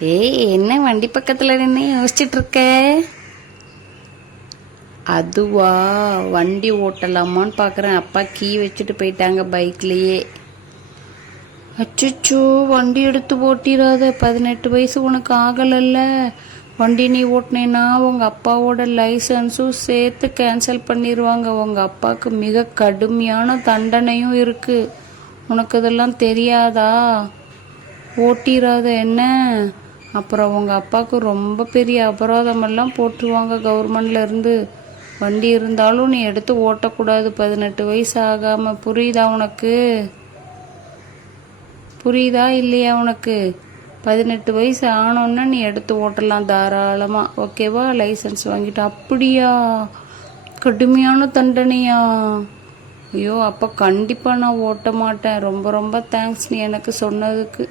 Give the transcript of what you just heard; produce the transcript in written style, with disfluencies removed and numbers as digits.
ஏய், என்ன வண்டி பக்கத்துல நின்று யோசிச்சுட்டு இருக்க? அதுவா, வண்டி ஓட்டலாமான்னு பார்க்குறேன். அப்பா கீ வச்சுட்டு போயிட்டாங்க பைக்லேயே. அச்சோ, வண்டி எடுத்து ஓட்டிடாத. 18 வயசு உனக்கு ஆகலைல்ல. வண்டி நீ ஓட்டினேன்னா உங்கள் அப்பாவோட லைசன்ஸும் சேர்த்து கேன்சல் பண்ணிடுவாங்க. உங்கள் அப்பாவுக்கு மிக கடுமையான தண்டனையும் இருக்குது. உனக்கு இதெல்லாம் தெரியாதா? ஓட்டிடாத என்ன. அப்புறம் உங்கள் அப்பாவுக்கு ரொம்ப பெரிய அபராதமெல்லாம் போட்டுருவாங்க கவர்மெண்ட்லேருந்து. வண்டி இருந்தாலும் நீ எடுத்து ஓட்டக்கூடாது 18 வயசு ஆகாமல். புரியுதா உனக்கு? புரியுதா இல்லையா உனக்கு? 18 வயசு ஆனோன்னா நீ எடுத்து ஓட்டலாம் தாராளமாக. ஓகேவா? லைசன்ஸ் வாங்கிட்டு. அப்படியா? கடுமையான தண்டனையா? ஐயோ, அப்போ கண்டிப்பாக நான் ஓட்ட மாட்டேன். ரொம்ப ரொம்ப தேங்க்ஸ் நீ எனக்கு சொன்னதுக்கு.